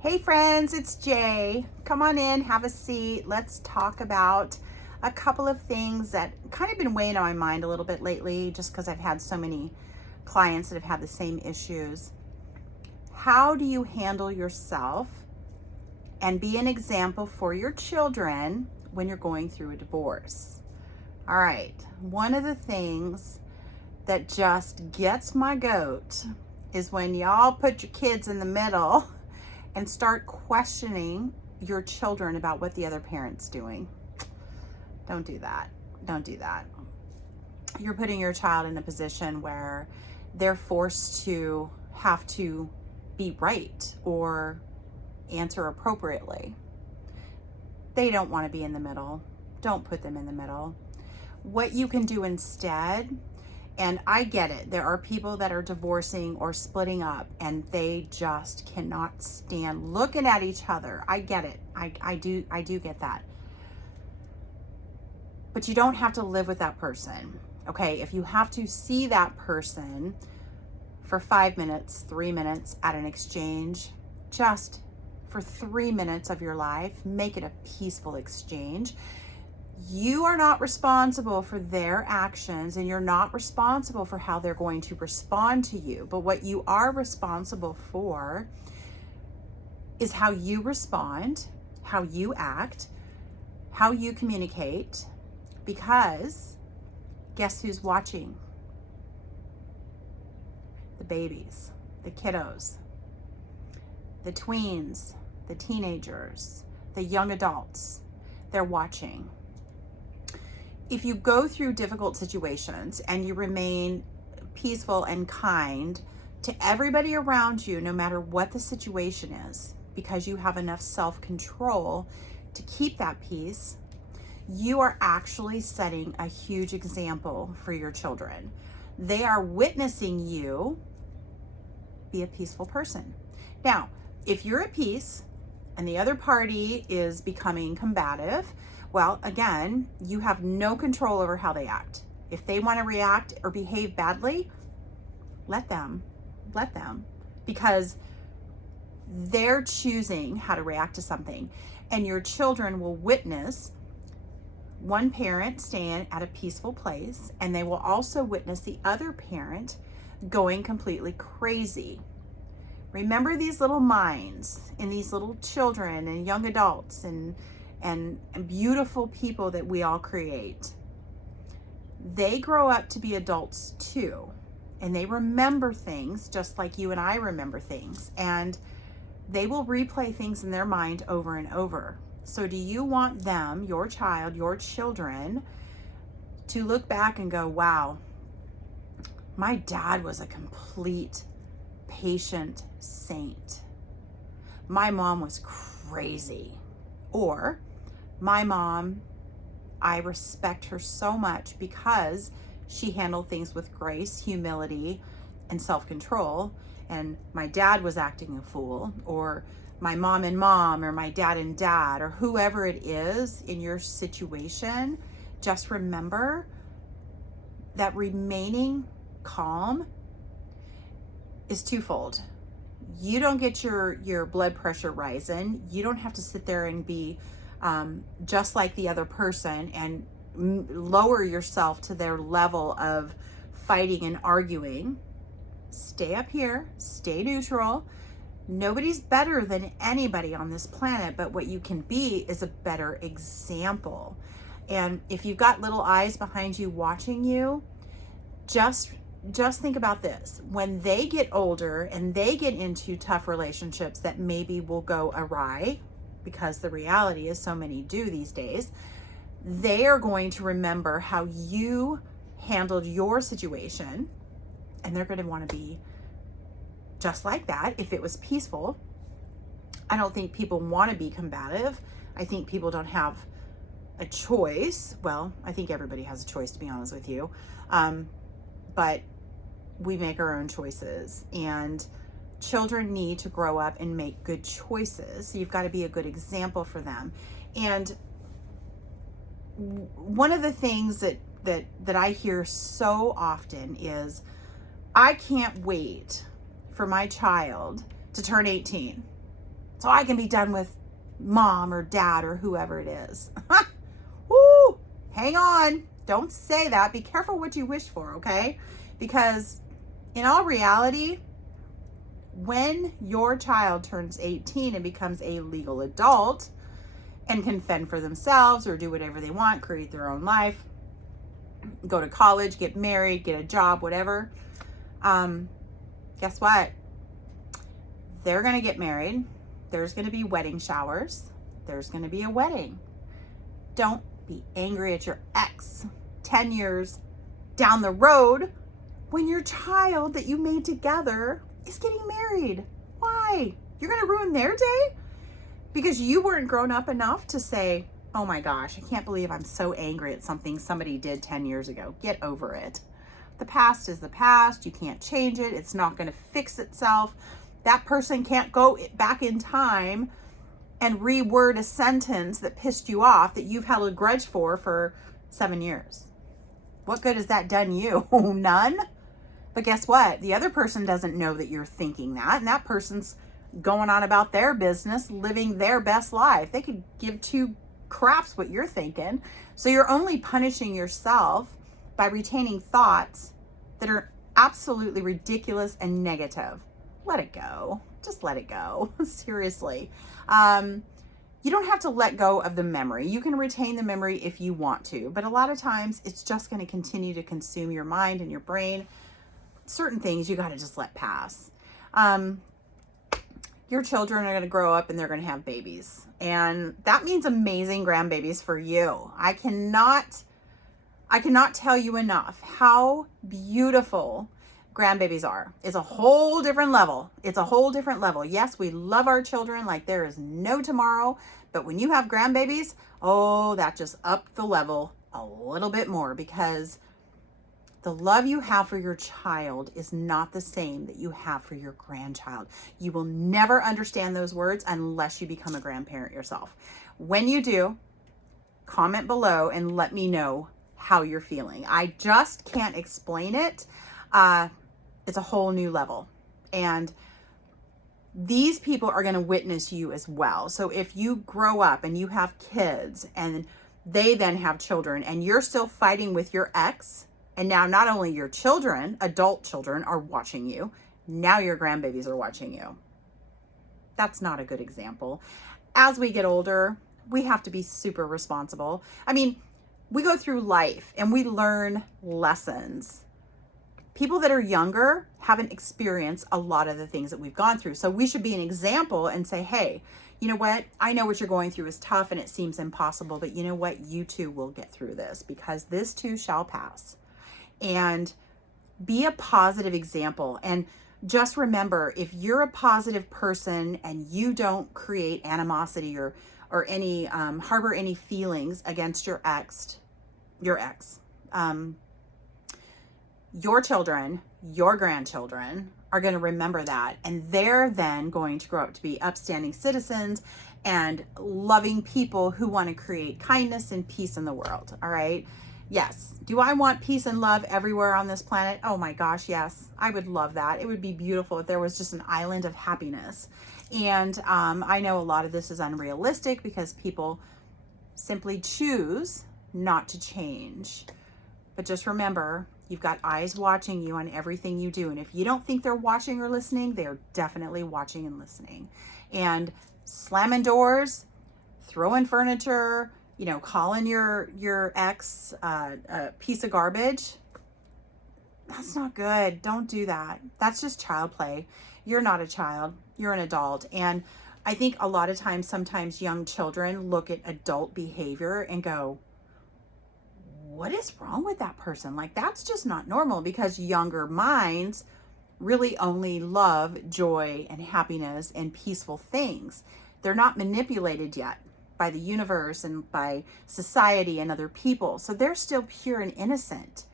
Hey friends, it's Jay. Come on in, have a seat. Let's talk about a couple of things that kind of been weighing on my mind a little bit lately just because I've had so many clients that have had the same issues. How do you handle yourself and be an example for your children when you're going through a divorce? All right, one of the things that just gets my goat is when y'all put your kids in the middle and start questioning your children about what the other parent's doing. Don't do that. Don't do that. You're putting your child in a position where they're forced to have to be right or answer appropriately. They don't want to be in the middle. Don't put them in the middle. What you can do instead, and I get it, there are people that are divorcing or splitting up and they just cannot stand looking at each other. I get it. I do get that. But you don't have to live with that person. Okay, if you have to see that person for 5 minutes, 3 minutes at an exchange, just for 3 minutes of your life, make it a peaceful exchange. You are not responsible for their actions and you're not responsible for how they're going to respond to you. But what you are responsible for is how you respond, how you act, how you communicate, because guess who's watching? The babies, the kiddos, the tweens, the teenagers, the young adults. They're watching. If you go through difficult situations and you remain peaceful and kind to everybody around you, no matter what the situation is, because you have enough self-control to keep that peace, you are actually setting a huge example for your children. They are witnessing you be a peaceful person. Now, if you're at peace and the other party is becoming combative, well, again, you have no control over how they act. If they want to react or behave badly, let them, because they're choosing how to react to something. And your children will witness one parent staying at a peaceful place, and they will also witness the other parent going completely crazy. Remember these little minds in these little children and young adults and beautiful people that we all create. They grow up to be adults too, and they remember things just like you and I remember things, and they will replay things in their mind over and over. So do you want them, your child, your children, to look back and go, wow, my dad was a complete patient saint. My mom was crazy. Or my mom, I respect her so much because she handled things with grace, humility, and self-control. And my dad was acting a fool. Or my mom and mom, or my dad and dad, or whoever it is in your situation, just remember that remaining calm is twofold. You don't get your blood pressure rising. You don't have to sit there and be just like the other person and lower yourself to their level of fighting and arguing. Stay up here, stay neutral. Nobody's better than anybody on this planet, but what you can be is a better example. And if you've got little eyes behind you watching you, just think about this. When they get older and they get into tough relationships that maybe will go awry, because the reality is so many do these days, they are going to remember how you handled your situation, and they're going to want to be just like that if it was peaceful. I don't think people want to be combative. I think people don't have a choice. Well, I think everybody has a choice, to be honest with you. But we make our own choices, and children need to grow up and make good choices. So you've got to be a good example for them. And one of the things that I hear so often is, I can't wait for my child to turn 18. That's so I can be done with mom or dad or whoever it is. Woo! Hang on. Don't say that. Be careful what you wish for, okay? Because in all reality, when your child turns 18 and becomes a legal adult and can fend for themselves or do whatever they want, create their own life, go to college, get married, get a job, whatever, guess what? They're going to get married. There's going to be wedding showers. There's going to be a wedding. Don't be angry at your ex 10 years down the road when your child that you made together is getting married. Why? You're going to ruin their day because you weren't grown up enough to say, oh my gosh, I can't believe I'm so angry at something somebody did 10 years ago. Get over it. The past is the past. You can't change it. It's not going to fix itself. That person can't go back in time and reword a sentence that pissed you off that you've held a grudge for 7 years. What good has that done you? None. But guess what? The other person doesn't know that you're thinking that, and that person's going on about their business, living their best life. They could give two craps what you're thinking. So you're only punishing yourself by retaining thoughts that are absolutely ridiculous and negative. Let it go. Just let it go. Seriously. You don't have to let go of the memory. You can retain the memory if you want to, but a lot of times it's just going to continue to consume your mind and your brain. Certain things you got to just let pass. Your children are going to grow up and they're going to have babies, and that means amazing grandbabies for you. I cannot tell you enough how beautiful grandbabies are. It's a whole different level. It's a whole different level. Yes, we love our children like there is no tomorrow, but when you have grandbabies, oh, that just upped the level a little bit more, because the love you have for your child is not the same that you have for your grandchild. You will never understand those words unless you become a grandparent yourself. When you do, comment below and let me know how you're feeling. I just can't explain it. It's a whole new level. And these people are going to witness you as well. So if you grow up and you have kids and they then have children and you're still fighting with your ex, and now not only your children, adult children are watching you, now your grandbabies are watching you. That's not a good example. As we get older, we have to be super responsible. I mean, we go through life and we learn lessons. People that are younger haven't experienced a lot of the things that we've gone through. So we should be an example and say, hey, you know what? I know what you're going through is tough and it seems impossible, but you know what? You too will get through this, because this too shall pass. And be a positive example. And just remember, if you're a positive person and you don't create animosity or any harbor any feelings against your ex, your children, your grandchildren are going to remember that, and they're then going to grow up to be upstanding citizens and loving people who want to create kindness and peace in the world. All right. Yes. Do I want peace and love everywhere on this planet? Oh my gosh, yes. I would love that. It would be beautiful if there was just an island of happiness. And I know a lot of this is unrealistic because people simply choose not to change. But just remember, you've got eyes watching you on everything you do. And if you don't think they're watching or listening, they're definitely watching and listening. And slamming doors, throwing furniture, calling your ex a piece of garbage, that's not good. Don't do that. That's just child play. You're not a child. You're an adult. And I think a lot of times, sometimes young children look at adult behavior and go, what is wrong with that person? Like, that's just not normal, because younger minds really only love joy and happiness and peaceful things. They're not manipulated yet by the universe and by society and other people. So they're still pure and innocent.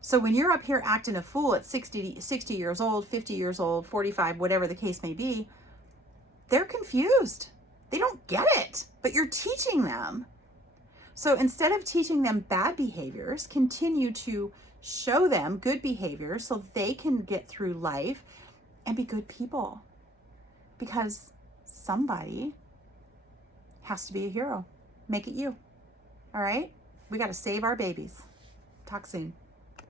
So when you're up here acting a fool at 60 years old, 50 years old, 45, whatever the case may be, they're confused. They don't get it, but you're teaching them. So instead of teaching them bad behaviors, continue to show them good behaviors so they can get through life and be good people. Because somebody has to be a hero. Make it you. All right? We got to save our babies. Talk soon.